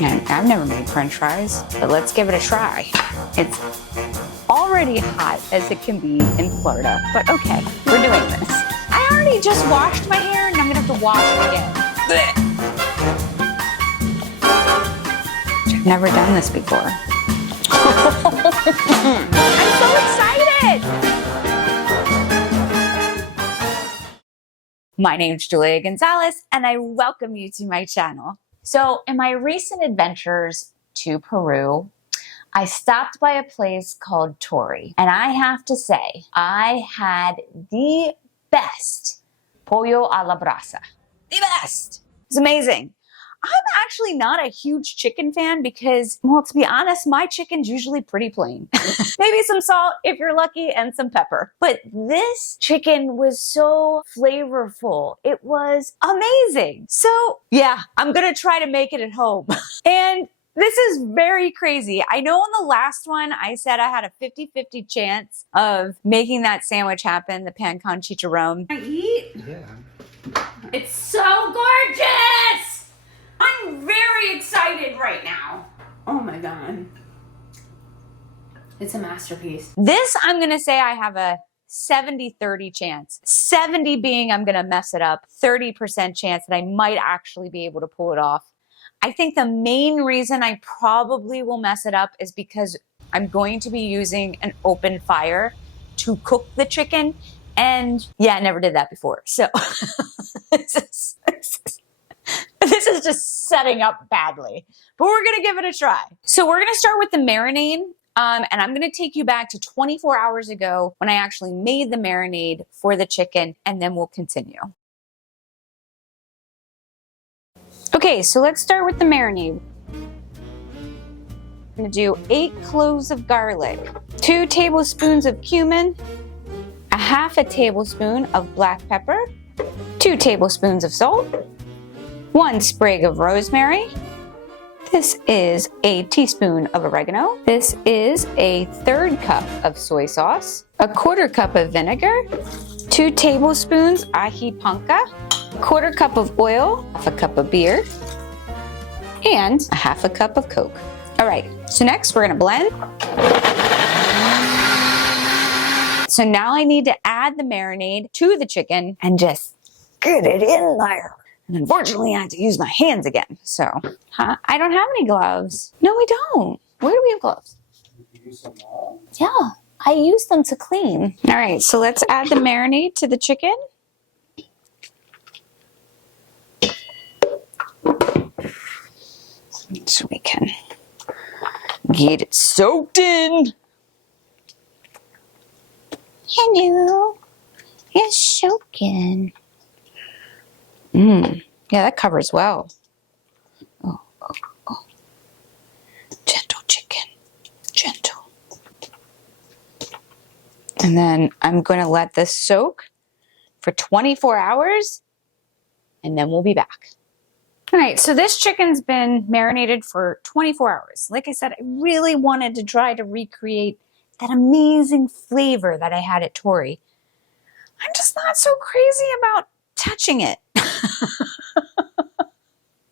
And I've never made French fries, but let's give it a try. It's already hot as it can be in Florida, but okay, we're doing this. I already just washed my hair and I'm gonna have to wash it again. I've never done this before. I'm so excited! My name's Julia Gonzales, and I welcome you to my channel. So in my recent adventures to Peru, I stopped by a place called Tori, and I have to say, I had the best pollo a la brasa. The best! It's amazing. I'm actually not a huge chicken fan because, well, to be honest, my chicken's usually pretty plain. Maybe some salt if you're lucky and some pepper. But this chicken was so flavorful. It was amazing. So yeah, I'm gonna try to make it at home. And this is very crazy. I know on the last one, I said I had a 50-50 chance of making that sandwich happen, the pan con chicharron. Can I eat? Yeah. It's so gorgeous! I'm very excited right now. Oh my God. It's a masterpiece. This, I'm gonna say I have a 70-30 chance. 70 being I'm gonna mess it up, 30% chance that I might actually be able to pull it off. I think the main reason I probably will mess it up is because I'm going to be using an open fire to cook the chicken. And yeah, I never did that before. So this is just setting up badly, but we're gonna give it a try. So we're gonna start with the marinade, and I'm gonna take you back to 24 hours ago when I actually made the marinade for the chicken, and then we'll continue. Okay, so let's start with the marinade. I'm gonna do 8 cloves of garlic, 2 tablespoons of cumin, a half a tablespoon of black pepper, 2 tablespoons of salt, 1 sprig of rosemary. This is a teaspoon of oregano. This is a 1/3 cup of soy sauce, a 1/4 cup of vinegar, 2 tablespoons Aji Panca, 1/4 cup of oil, half a cup of beer, and a half a cup of Coke. All right, so next we're gonna blend. So now I need to add the marinade to the chicken and just get it in there. And unfortunately, I have to use my hands again. So, I don't have any gloves. No, we don't. Where do we have gloves? You use them all? Yeah, I use them to clean. All right, so let's add the marinade to the chicken. So we can get it soaked in. Hello, it's soaking. Yeah, that covers well. Oh. Gentle chicken, gentle. And then I'm going to let this soak for 24 hours, and then we'll be back. All right, so this chicken's been marinated for 24 hours. Like I said, I really wanted to try to recreate that amazing flavor that I had at Tori. I'm just not so crazy about touching it.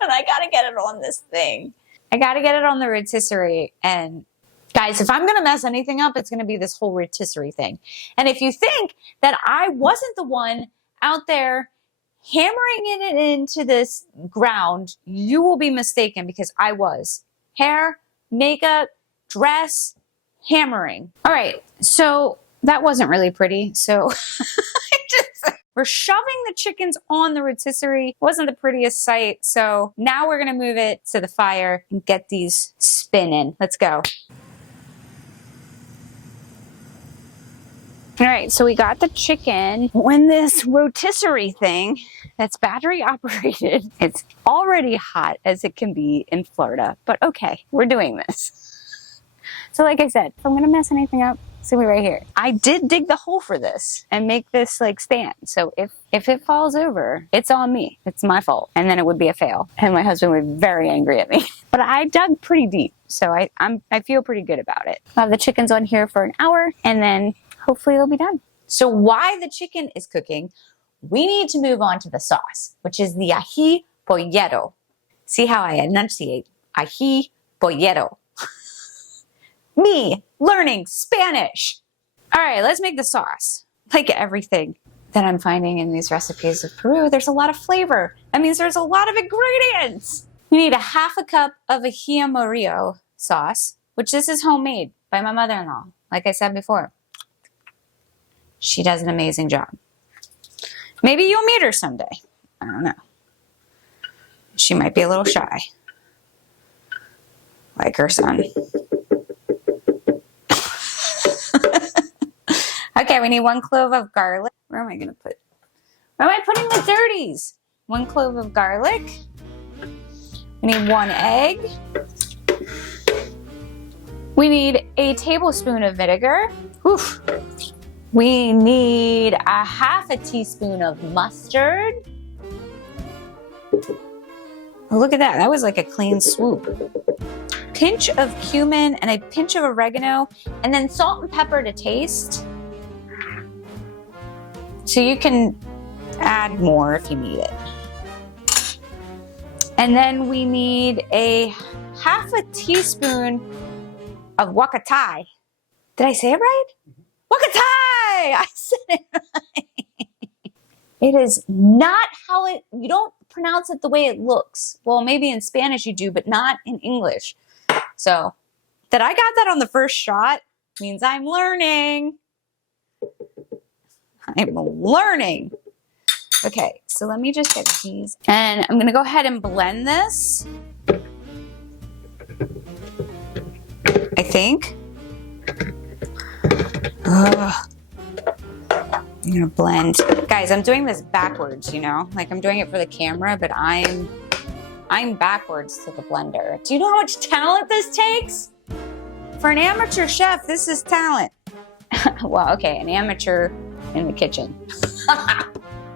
And I gotta get it on this thing. I gotta get it on the rotisserie. And guys, if I'm gonna mess anything up, it's gonna be this whole rotisserie thing. And if you think that I wasn't the one out there hammering it into this ground, you will be mistaken, because I was. Hair, makeup, dress, hammering. All right, so that wasn't really pretty. So we're shoving the chickens on the rotisserie. Wasn't the prettiest sight. So now we're gonna move it to the fire and get these spinning. Let's go. All right, so we got the chicken. When this rotisserie thing that's battery operated, it's already hot as it can be in Florida, but okay, we're doing this. So like I said, if I'm gonna mess anything up, it's gonna be right here. I did dig the hole for this and make this like stand. So if it falls over, it's on me. It's my fault. And then it would be a fail. And my husband would be very angry at me. But I dug pretty deep, so I feel pretty good about it. I'll have the chickens on here for an hour, and then hopefully they'll be done. So while the chicken is cooking, we need to move on to the sauce, which is the Aji Pollero. See how I enunciate? Aji Pollero. Me learning Spanish. All right, let's make the sauce. Like everything that I'm finding in these recipes of Peru, there's a lot of flavor. That means there's a lot of ingredients. We need a half a cup of Aji Amarillo sauce, which this is homemade by my mother-in-law. Like I said before, she does an amazing job. Maybe you'll meet her someday. I don't know. She might be a little shy, like her son. Okay, we need 1 clove of garlic. Where am I going to put? Where am I putting the 30s? 1 clove of garlic. We need 1 egg. We need a tablespoon of vinegar. Oof. We need a half a teaspoon of mustard. Oh, look at that. That was like a clean swoop. Pinch of cumin and a pinch of oregano, and then salt and pepper to taste. So you can add more if you need it. And then we need a half a teaspoon of Huacatay. Did I say it right? Huacatay! I said it right. It is not how you don't pronounce it the way it looks. Well, maybe in Spanish you do, but not in English. So, that I got that on the first shot means I'm learning. I'm learning. Okay, so let me just get these. And I'm gonna go ahead and blend this. I think. Ugh. I'm gonna blend. Guys, I'm doing this backwards, you know? Like I'm doing it for the camera, but I'm backwards to the blender. Do you know how much talent this takes? For an amateur chef, this is talent. Well, okay, an amateur in the kitchen.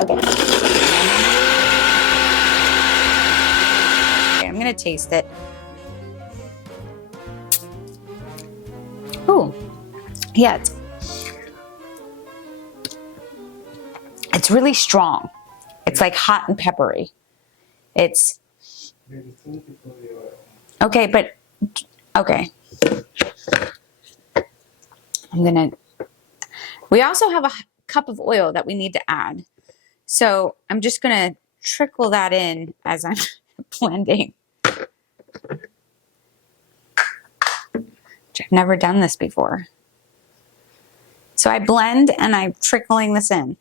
Okay. Okay, I'm gonna taste it. Ooh, yeah, it's really strong. It's like hot and peppery. It's okay, but okay. We also have a cup of oil that we need to add. So I'm just gonna trickle that in as I'm blending. I've never done this before. So I blend and I'm trickling this in.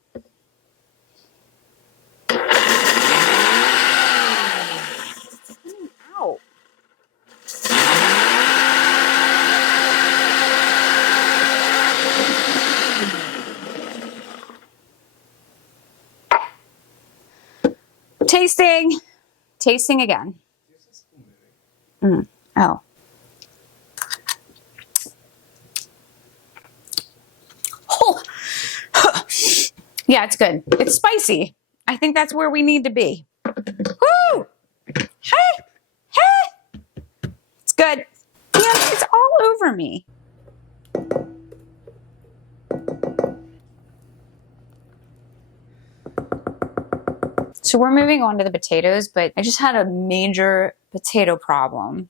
Ow. Tasting again. Oh. Oh. Yeah, it's good. It's spicy. I think that's where we need to be. Woo! Hey! Hey! It's good. Damn, it's all over me. So we're moving on to the potatoes, but I just had a major potato problem.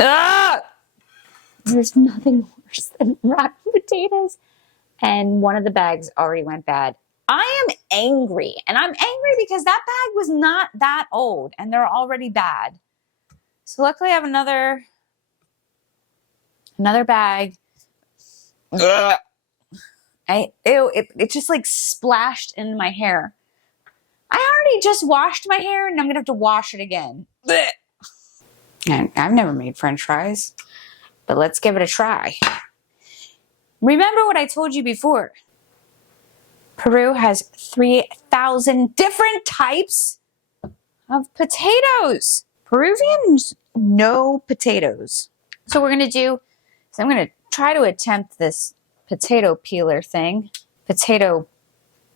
Ah! There's nothing worse than rotten potatoes. And one of the bags already went bad. I am angry. And I'm angry because that bag was not that old and they're already bad. So luckily I have another bag. Ugh. It just like splashed in my hair. I already just washed my hair and I'm gonna have to wash it again. Blech. And I've never made French fries, but let's give it a try. Remember what I told you before. Peru has 3,000 different types of potatoes. Peruvians know potatoes. So I'm gonna try to attempt this potato peeler thing, potato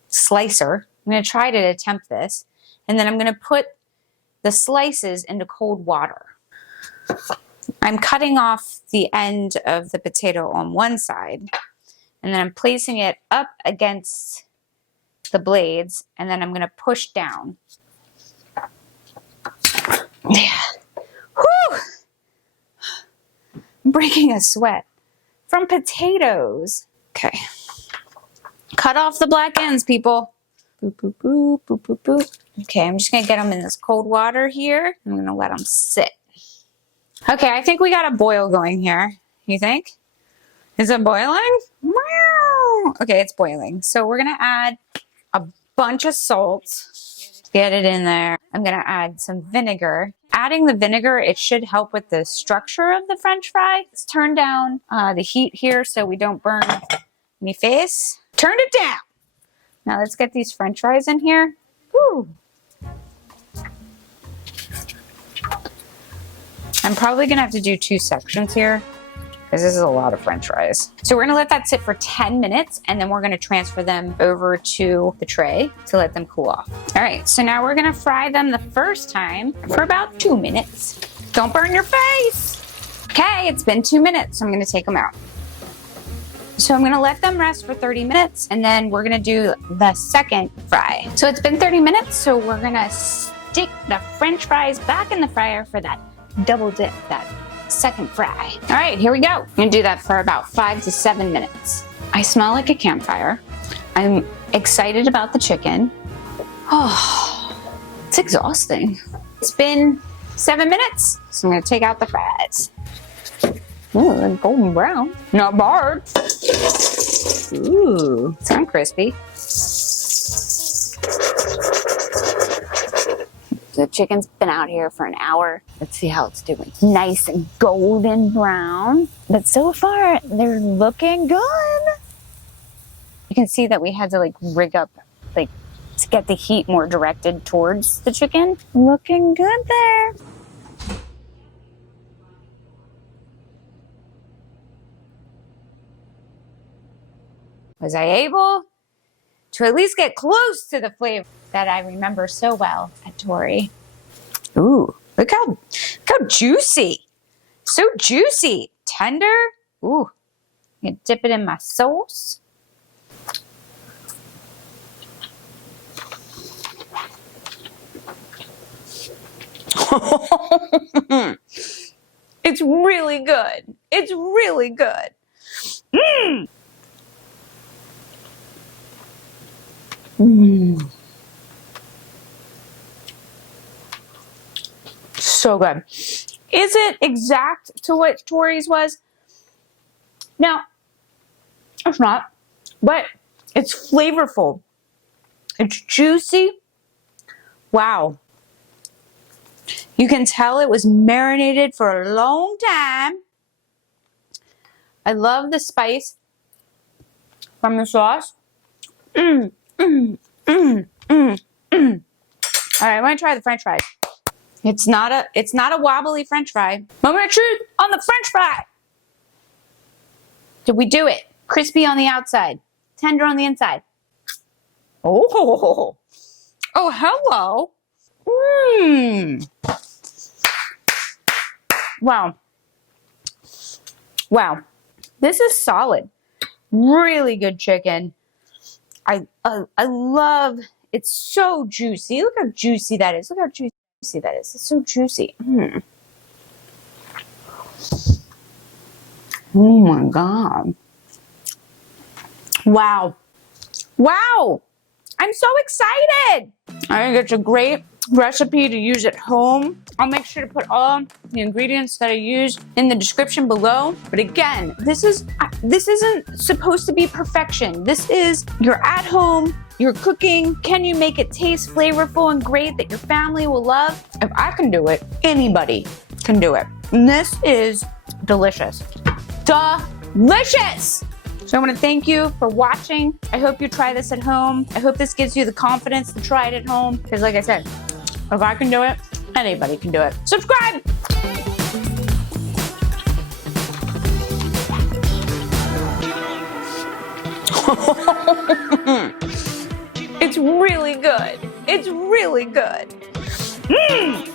slicer. I'm going to try to attempt this, and then I'm going to put the slices into cold water. I'm cutting off the end of the potato on one side, and then I'm placing it up against the blades, and then I'm gonna push down. Yeah. Whew! I'm breaking a sweat from potatoes. Okay. Cut off the black ends, people. Boop, boop, boop, boop, boop, boop. Okay, I'm just gonna get them in this cold water here. I'm gonna let them sit. Okay, I think we got a boil going here. You think? Is it boiling? Meow. Okay, it's boiling. So we're gonna add a bunch of salt. Get it in there. I'm gonna add some vinegar. Adding the vinegar, it should help with the structure of the French fry. Let's turn down the heat here so we don't burn me face. Turn it down. Now let's get these French fries in here. Woo. I'm probably gonna have to do 2 sections here because this is a lot of French fries. So we're gonna let that sit for 10 minutes and then we're gonna transfer them over to the tray to let them cool off. All right, so now we're gonna fry them the first time for about 2 minutes. Don't burn your face. Okay, it's been 2 minutes, so I'm gonna take them out. So I'm gonna let them rest for 30 minutes and then we're gonna do the second fry. So it's been 30 minutes, so we're gonna stick the French fries back in the fryer for that double dip, that second fry. All right, here we go. I'm gonna do that for about 5 to 7 minutes. I smell like a campfire. I'm excited about the chicken. Oh, it's exhausting. It's been 7 minutes, so I'm gonna take out the fries. Ooh, they're golden brown. Not bad. Ooh, sound crispy. The chicken's been out here for an hour. Let's see how it's doing. Nice and golden brown. But so far, they're looking good. You can see that we had to like rig up, like to get the heat more directed towards the chicken. Looking good there. Was I able to at least get close to the flavor that I remember so well at Tori? Ooh, look how juicy. So juicy. Tender. Ooh, I'm gonna dip it in my sauce. It's really good. It's really good. Mmm. Mmm. So good. Is it exact to what Tori's was? No, it's not. But it's flavorful. It's juicy. Wow. You can tell it was marinated for a long time. I love the spice from the sauce. Mmm. Mmm, mmm, mmm, mmm. All right, I'm gonna try the French fries. It's not a wobbly French fry. Moment of truth on the French fry. Did we do it? Crispy on the outside, tender on the inside. Oh, hello. Mmm. Wow. Wow. This is solid. Really good chicken. I love, it's so juicy. Look how juicy that is. Look how juicy that is. It's so juicy. Mm. Oh my God. Wow. Wow. I'm so excited. I think it's a great recipe to use at home. I'll make sure to put all the ingredients that I use in the description below. But again, this isn't supposed to be perfection. This is, you're at home, you're cooking. Can you make it taste flavorful and great that your family will love? If I can do it, anybody can do it. And this is delicious. Delicious! So I want to thank you for watching. I hope you try this at home. I hope this gives you the confidence to try it at home. Because like I said, if I can do it, anybody can do it. Subscribe! It's really good. It's really good. Mmm!